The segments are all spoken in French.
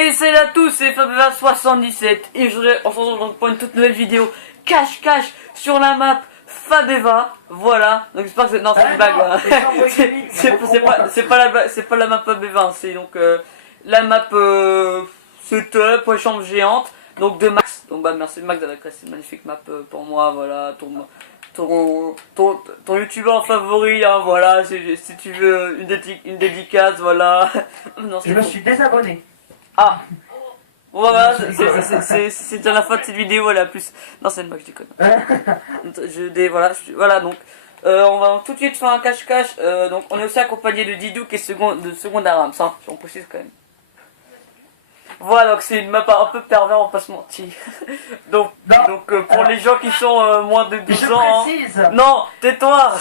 Et salut à tous, c'est Fabeva77 et aujourd'hui on se retrouve donc pour une toute nouvelle vidéo cache-cache sur la map Fabeva. Voilà, donc j'espère que c'est... Non, c'est une blague, hein. C'est pas la map Fabeva, hein. C'est donc la map setup, chambre géante, donc de Max. Donc bah merci Max d'avoir créé cette magnifique map pour moi, voilà, ton youtubeur favori, hein, voilà, si tu veux une dédicace, voilà. Non, je me suis désabonné. Ah, voilà, c'est déjà la fin de cette vidéo, voilà, plus. Non, c'est une blague, je déconne. Voilà, donc, on va tout de suite faire un cache-cache. Donc, on est aussi accompagné de Didou qui est de seconde Arams, hein, on précise quand même. Voilà, donc c'est une map un peu pervers, on va pas se mentir. donc pour les gens qui sont moins de 12 ans. Précise, hein. Non, tais-toi.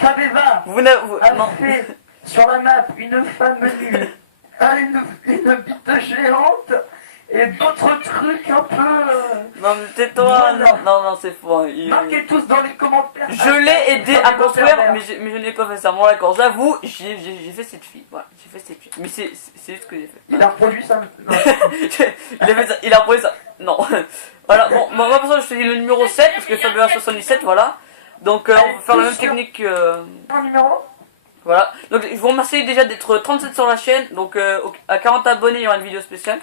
Fabeva non. fait sur la map une femme nue, une bite géante et d'autres trucs un peu. Non, mais tais-toi. Non, c'est faux. Hein. Marquez tous dans les commentaires. Je l'ai aidé à construire, mais je n'ai pas fait ça. Bon, d'accord, j'avoue, j'ai fait cette fille. Voilà, j'ai fait cette fille. Mais c'est juste ce que j'ai fait. Il a reproduit ça. Non. Il a fait ça, il a reproduit ça. Non. Voilà, bon, moi, pour ça, je te dis le numéro 7, parce que Fabiola 77, voilà. Donc, on va faire la même technique. Un numéro. Voilà. Donc, je vous remercie déjà d'être 37 sur la chaîne. Donc, à 40 abonnés, il y aura une vidéo spéciale.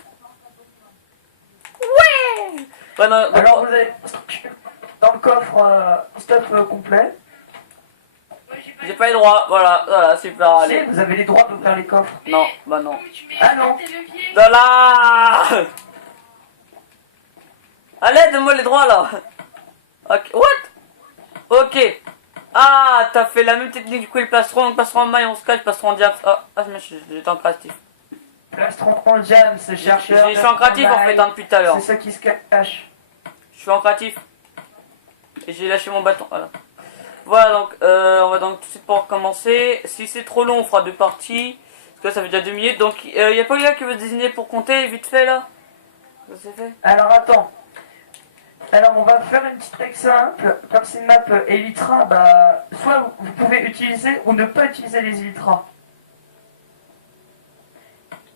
Ouais. Ouais, non, alors, vous avez dans le coffre stuff complet. J'ai pas les droits, voilà, super, allez. Vous avez les droits de faire les coffres. Non, bah non. Ah non. Là. Allez, donne-moi les droits là. Ok, what? Ok. Ah, t'as fait la même technique du coup, ils passeront en maille, on se cache, passeront en diable. Ah, j'étais en créatif. Plastron en jam, ce chercheur. Je suis en créatif en fait, hein, depuis tout à l'heure. C'est ceux qui se cachent. Je suis en créatif. Et j'ai lâché mon bâton, voilà. Voilà, donc, on va donc tout de suite pouvoir commencer. Si c'est trop long, on fera deux parties. Parce que là, ça fait déjà 2 minutes. Donc, y a pas quelqu'un qui veut se désigner pour compter, vite fait, là? Ça c'est fait? Alors, attends. Alors, on va faire une petite règle simple. Comme c'est une map Elytra, bah, soit vous pouvez utiliser ou ne pas utiliser les Elytras.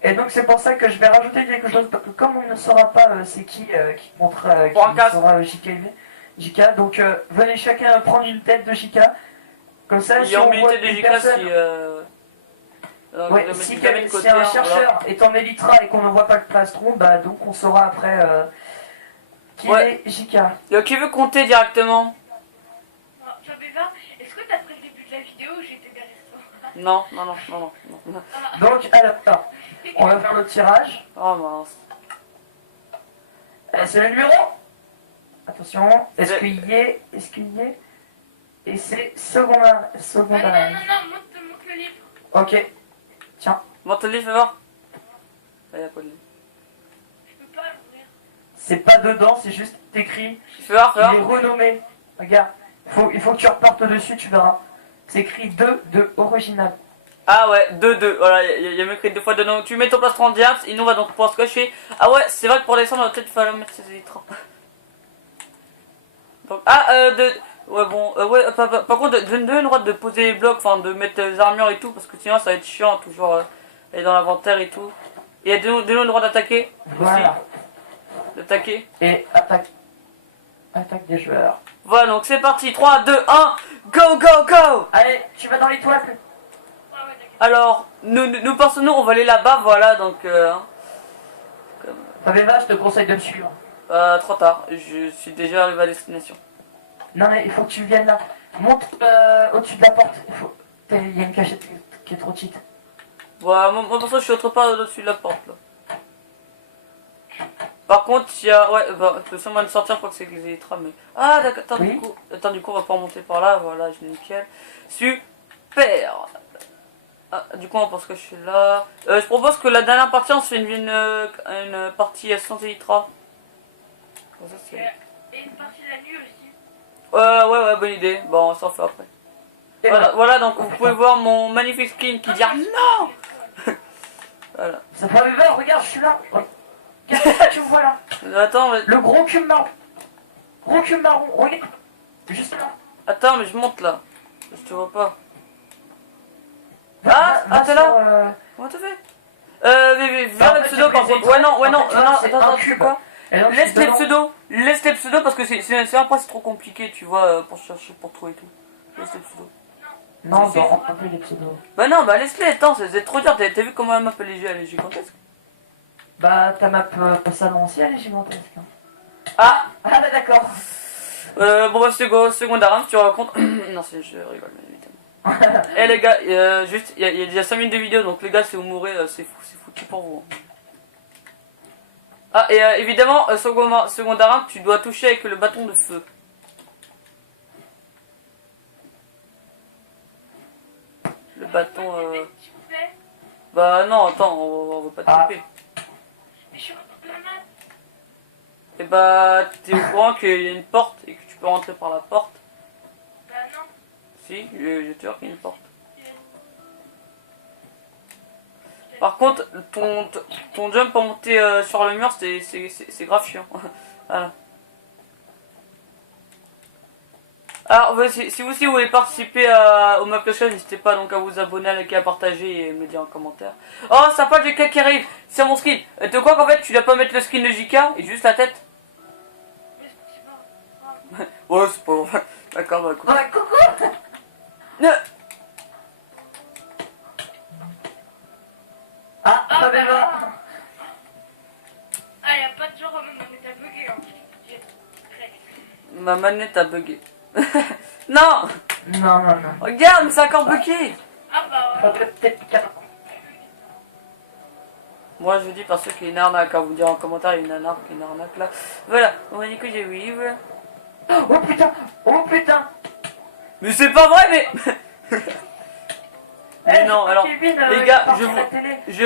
Et donc, c'est pour ça que je vais rajouter quelque chose. Parce que comme on ne saura pas c'est qui montrera qui sera JK, donc venez chacun prendre une tête de JK. Comme ça, si on voit une personne... si un chercheur est en Elytra et qu'on ne voit pas le plastron, bah donc on saura après qui est JK. Qui veut compter directement? Fabeva, est-ce que t'as pris le début de la vidéo ou j'étais derrière toi? Non. Donc, alors, on va faire le tirage. Oh mince. C'est le numéro. Attention, est-ce qu'il y est? Et c'est secondaire. Non, monte le livre. Ok, tiens. Monte le livre, fais voir. Ah, y a pas de livre. Je peux pas l'ouvrir. C'est pas dedans, c'est juste écrit. Fais voir. Il est renommé. Regarde, il faut que tu repartes dessus, tu verras. C'est écrit 2 de original. Ah ouais, 2. Voilà, il y a même écrit 2 fois 2. Donc tu mets ton plastron en diable et nous on va donc pouvoir se cacher. Ah ouais, c'est vrai que pour descendre, on va peut-être falloir mettre ses électrons. Donc, ouais, bon, ouais, par contre, donne une droite de poser les blocs, enfin de mettre les armures et tout, parce que sinon ça va être chiant, toujours aller dans l'inventaire et tout. Et donne-nous le droit d'attaquer. Voilà. D'attaquer. Et attaque des joueurs. Voilà, donc c'est parti, 3, 2, 1, go! Allez, tu vas dans les toiles. Alors, nous personnellement, on va aller là-bas, voilà, donc... Fabeva, je te conseille de me suivre. Trop tard, je suis déjà arrivé à destination. Non mais il faut que tu viennes là. Monte au-dessus de la porte. Il y a une cachette qui est trop cheat. Voilà, moi pour ça je suis autre part au-dessus de la porte là. Par contre, il y a... Ouais, bah, je peux sûrement sortir, je crois que c'est les électras, mais... Ah d'accord, attends, oui. du coup on va pas remonter par là, voilà, j'ai nickel. Super. Ah, du coup on pense que je suis là. Je propose que la dernière partie on se fait une partie sans électra. Et une partie de la nuit aussi. Ouais, bonne idée. Bon, on s'en fait après. Voilà, donc vous pouvez voir mon magnifique skin qui dit non. Voilà. Ça fait Fabeva, regarde, je suis là. Qu'est-ce que tu me vois là? Attends, mais... Le gros cube marron. Regarde. Juste là. Attends, mais je monte là. Je te vois pas. T'es là? Comment t'as fait? Vers les pseudos par contre. Ouais, non, attends, cube. quoi. Et donc, Laisse les dedans- pseudos parce que c'est un pas c'est trop compliqué, tu vois, pour chercher, pour trouver tout. Laisse les pseudos. Non, Si, on si. doit enlever les pseudos. Bah non, bah laisse-les, attends, c'est trop dur, t'as vu comment elle m'appelle elle est gigantesque. Bah, ta map salon aussi, elle est gigantesque. Hein. Ah Ah, bah, d'accord. bon bah secondaire, hein, si tu racontes. Non, je rigole, évidemment. Eh les gars, juste, il y a déjà 5 minutes de vidéo, donc les gars, si vous mourrez, c'est foutu pour vous. Hein. Ah, et évidemment, secondaire 1, tu dois toucher avec le bâton de feu. Le bâton, S'il vous plaît. Bah non, attends, on va pas te Ah. taper. Mais je suis dans la map. Et bah, t'es au courant qu'il y a une porte et que tu peux rentrer par la porte. Bah non. Si, je te jure qu'il y a une porte. Par contre, ton jump pour monter sur le mur, c'est grave chiant. Voilà. Alors, si vous aussi vous voulez participer au map cache, n'hésitez pas donc à vous abonner, à liker, à partager et me dire en commentaire. Oh, sympa, JK qui arrive, c'est mon skin. Tu quoi qu'en fait, tu dois pas mettre le skin de JK et juste la tête. Mais c'est pas grave. Ouais, c'est pas vrai. D'accord, bah écoute. Ouais, coucou. Ah, Ah, pas belle. Ah, y'a pas de genre, même on est à bugger. Hein. Ma manette a bugué. Non, Non, non, non. regarde, mais c'est encore bugué. Ah bah ouais. Faudrait peut-être Moi je dis parce qu'il y a une arnaque, hein, vous dire en commentaire, il y a une arnaque là. Voilà, on va dire que j'ai oui. Voilà. Oh putain. Oh putain. Mais c'est pas vrai, mais. Mais Eh, non, c'est alors, Kevin, les il est gars, parti je à la télé. je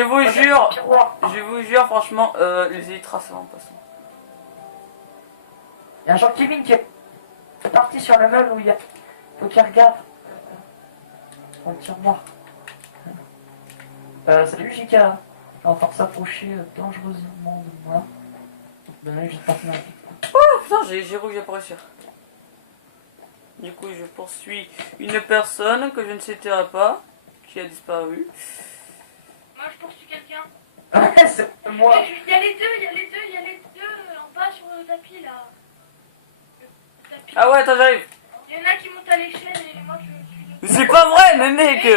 vous jure, franchement, les élytras, c'est vraiment pas ça. Il y a un genre Kevin qui est parti sur le meuble où il y a. Faut qu'il regarde. Dans le tiroir. Salut JK. On va encore s'approcher dangereusement de moi. Ben, juste pas mal. Oh putain, j'ai rouge, j'ai pas réussir. Du coup, je poursuis une personne que je ne citerai pas, qui a disparu. Moi je poursuis quelqu'un. Ouais, c'est moi. Il y a les deux en bas sur le tapis là. Le tapis. Ah ouais, attends, j'arrive. Il y en a qui montent à l'échelle et moi je suis. Mais c'est pas vrai, mais mec,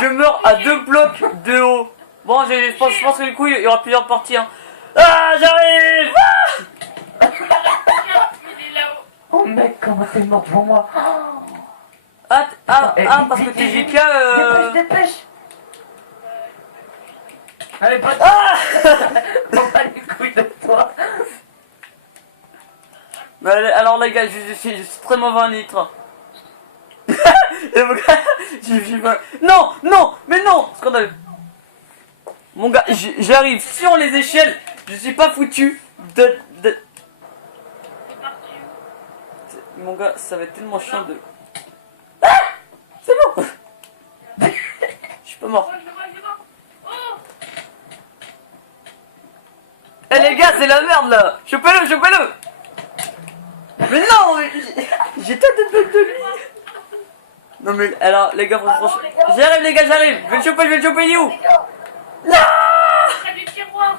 je meurs à 2 blocs de haut. Bon, je pense que du coup, il y aura plusieurs parties. Hein. Ah, j'arrive. Il est là-haut. Oh mec, comment t'es mort devant moi. Ah, parce que t'es JK. Dépêche. Allez, pas de... Ah. On va les couilles de toi. Mais alors les gars, je suis très mauvais en nitro. Et mon gars, j'ai pas... Non, mais non, scandale. Mon gars, j'arrive sur les échelles, je suis pas foutu de... C'est parti. Mon gars, ça va être tellement chiant de... Ah, c'est bon. Je suis pas mort. Oh, je le vois. Oh. Eh les gars, c'est la merde là. Chopez-le. Mais non, mais j'ai tellement de bug de lui. Non mais alors les gars, franchement, j'arrive les gars, j'arrive. Je vais le choper, il est où? Non. Près du tiroir.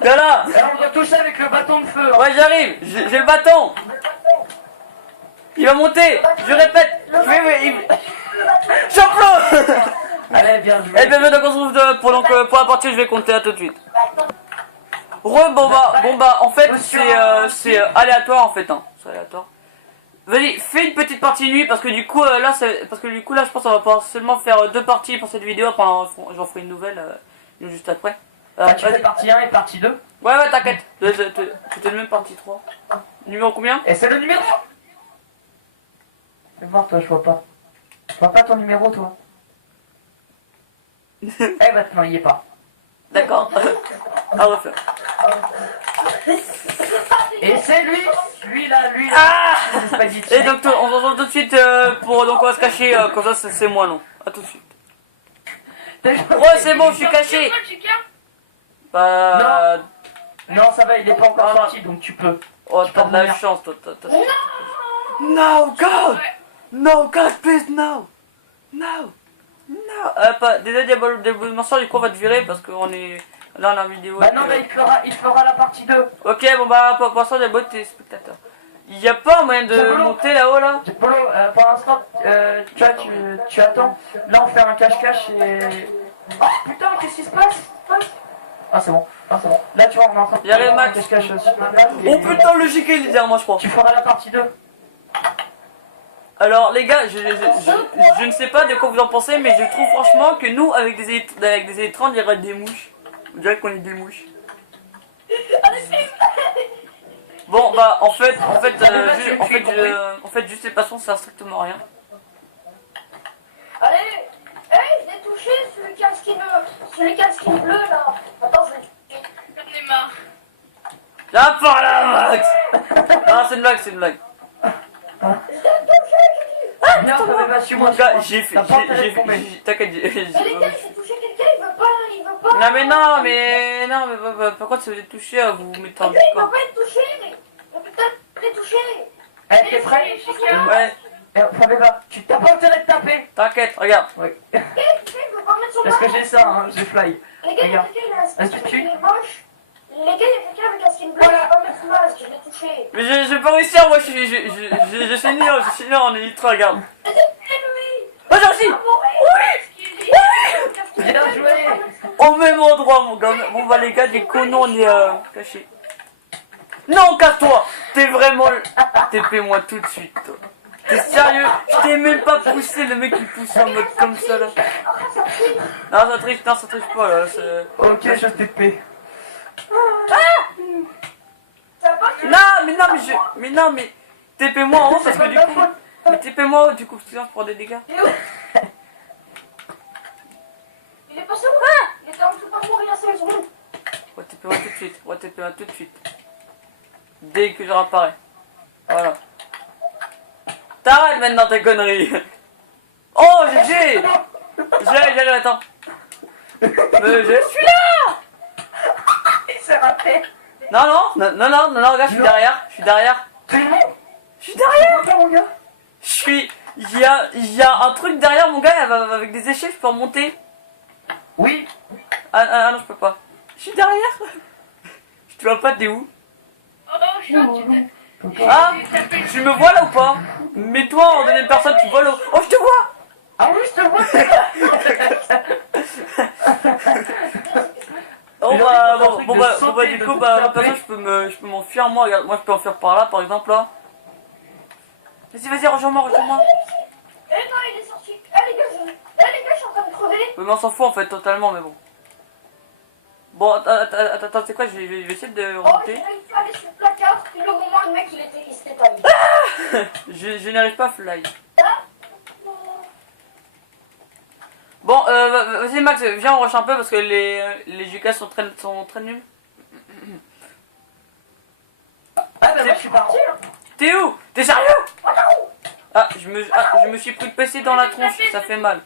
Là. Alors, on va toucher avec le bâton de feu. Ouais, j'arrive, j'ai le bâton. Il va monter, je répète. Chope-le. Allez, bien joué. Et bien, donc on se retrouve pour la partie, je vais compter à tout de suite. Bon bah, en fait, c'est aléatoire en fait, hein. C'est aléatoire. Vas-y, fais une petite partie nuit parce que du coup, là, je pense qu'on va pas seulement faire 2 parties pour cette vidéo. Après, j'en ferai une nouvelle juste après. Ah, tu vas-y. fais partie 1 et partie 2. Ouais, t'inquiète. C'était le même partie 3. Numéro combien? Et c'est le numéro. Fais voir, toi, je vois pas. Je vois pas ton numéro, toi. Eh, maintenant, il y est pas. D'accord. À refaire. Et c'est lui. Lui là. Ah. C'est pas dit. Et donc, on se retrouve tout de suite donc on va se cacher, comme ça c'est moins long. A tout de suite. Ouais, c'est bon, je suis caché. Toi, JK. Bah... Non, ça va, il est pas encore sorti, donc tu peux. Oh, Tu t'as peux de la revenir. chance, toi. No, God! Ouais. No, God, please, no! No! Non, pas, déjà Diabolomorph, du coup on va te virer parce qu'on est là en vidéo. Bah non, mais il fera la partie 2. Ok, bon bah pour l'instant Diablo t'es spectateur. Y a pas moyen de Diabolo. monter là-haut là? Polo, pour l'instant, tu attends. Là, on fait un cache-cache et... Oh putain, qu'est-ce qui se passe? Ah, c'est bon. Là, tu vois, on est en train de Y'a les faire un Max. cache-cache sur la map. Oh putain, le JK il est derrière moi je crois. Tu feras la partie 2. Alors les gars, je ne sais pas de quoi vous en pensez, mais je trouve franchement que nous avec des éléphants on dirait des mouches. On dirait qu'on est des mouches. Bon bah en fait juste les passions ça sert strictement à rien. Allez, hey, je l'ai touché, celui qui a le skin bleu là. Attends, j'en ai marre. Viens par là Max. Non c'est une blague. Viens, Fabien, suis-moi. Mon gars, j'ai fait, t'inquiète, Les gars, j'ai touché quelqu'un, il veut pas. non mais par contre si vous êtes touché vous mettez en Le gars, il quoi. veut pas être touché. Oh putain, je l'ai touché. Eh, t'es prêt? Ouais, Fabien, tu t'as pas intérêt de taper. t'inquiète, regarde. Oui. Il veut pas mettre son Parce que masque. j'ai ça, hein, j'ai fly. Les gars, il y a Regarde. quelqu'un, il a un Est-ce que skin tu- moche. Les gars, il y a quelqu'un avec un skin bleu, il veut pas mettre son masque, je l'ai touché. Mais je vais pas réussir, moi je suis nul, on est ultra, regarde. C'est lui. Oh j'ai réussi. Bien joué. Au même endroit mon gars. Bon bah les gars, des connus on est cachés. Non, casse-toi. T'es vraiment... TP-moi tout de suite, toi. T'es sérieux? Je t'ai même pas poussé, le mec il pousse en mode comme ça là. Non, ça triche pas là. Ok, je TP. Non, mais TP-moi en haut parce que du coup... Mais TP-moi en haut du coup, sinon je prends des dégâts. Il est où? Il est passé où? Il était en dessous par moi, il y a 5 secondes. TP-moi tout de suite. Dès que je réapparais. Voilà. T'arrêtes maintenant tes conneries. Oh, GG. J'arrive, attends. Mais je suis là. Il s'est raté. Non, regarde, je suis derrière. Tout le monde. Je suis derrière. Mon gars. Il y a un truc derrière mon gars, avec des échelles, je peux en monter. Oui. Ah non, je peux pas. Je suis derrière. Je te vois pas, t'es où? Oh, je Ah, tu me vois là ou pas? Mets-toi en deuxième personne, tu vois là. Oh, je te vois. Ah oui, je te vois. Oh Il a bah, envie de faire un truc de sauter, du de coup, te bah, taper. perso, je peux m'enfuir, moi, regarde, moi, je peux enfuir par là, par exemple, là. Vas-y, rejoins-moi. Eh non, il est sorti. Eh les gars, je suis en train de crever. Mais on s'en fout, en fait, totalement, mais bon. Bon, attends, c'est quoi, je vais essayer de Oh, remonter. j'ai réussi à aller sur le placard. Puis le moment, le mec, il s'était taillé. Je n'arrive pas à fly. Bon, vas-y, Max, viens, on rush un peu, parce que les JK sont très nuls. Ah bah moi je suis parti. T'es où? T'es sérieux? Ah, je me suis pris le PC dans la tronche, ça fait mal.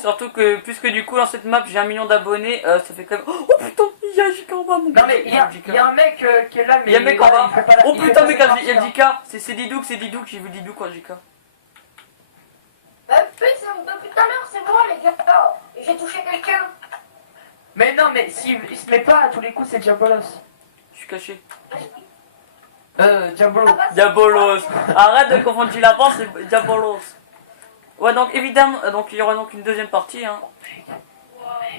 Surtout que, puisque du coup, dans cette map, j'ai 1 million d'abonnés, ça fait quand même... Oh putain, il y a un JK en bas, mon gars. Non mais il y a un mec qui est là, mais Il y a un mec en bas. il fait pas la- Oh il fait putain, pas mec, sa il y a partie, JK. C'est Didouk, j'ai vu Didouk en JK. Depuis tout à l'heure, c'est moi, les gars. Et j'ai touché quelqu'un. Mais non, mais s'il se met pas à tous les coups, c'est Diabolos. Je suis caché. Diabolo. Diabolos. Arrête de confondre Gilapin, c'est Diabolos. Ouais, donc évidemment, donc il y aura donc une deuxième partie, hein.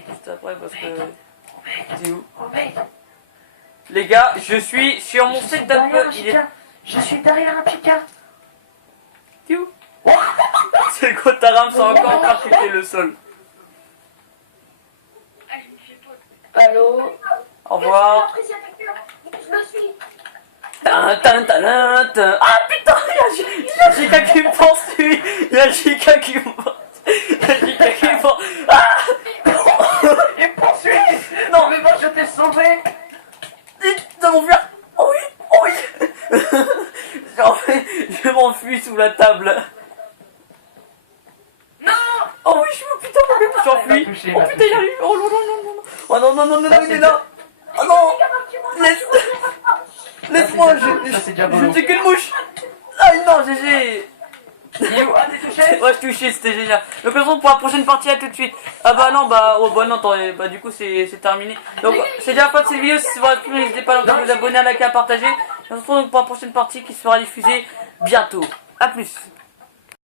Juste après, parce que... C'est où? Oh mec, Les gars, je suis sur mon je suis setup, derrière un il est... Chica. Je suis derrière un Chica. T'es où? C'est le Kotaram, c'est encore percuté le sol. Ah, je me fais pas. Allô. Au revoir. Je le suis. Ah putain, il y a Jika qui me poursuit. Il y a Jika qui me poursuit. Ah Il me poursuit. Non. Mais moi je t'ai sauvé. Dans mon verre. Oh oui. Je m'enfuis sous la table. Non. Oh oui, putain, mon gars, je m'enfuis. touché, Oh il m'a putain, il touché. arrive. Oh non. Oh non, Ça, il est c'est là. Oh non. Laisse. Laisse-moi, Ça, c'est Diabolo. je ne suis qu'une mouche. Ah non, GG. Lilou, ah t'es touché? Ouais, je touché, c'était génial. Donc, de toute façon, pour la prochaine partie, à tout de suite. Ah bah non, oh, bah non, attendez, bah du coup, c'est terminé. Donc, c'est déjà la fin de cette vidéo. Si vous avez plu, n'hésitez pas à vous abonner, à liker, à partager. On se retrouve pour la prochaine partie qui sera diffusée bientôt. A plus.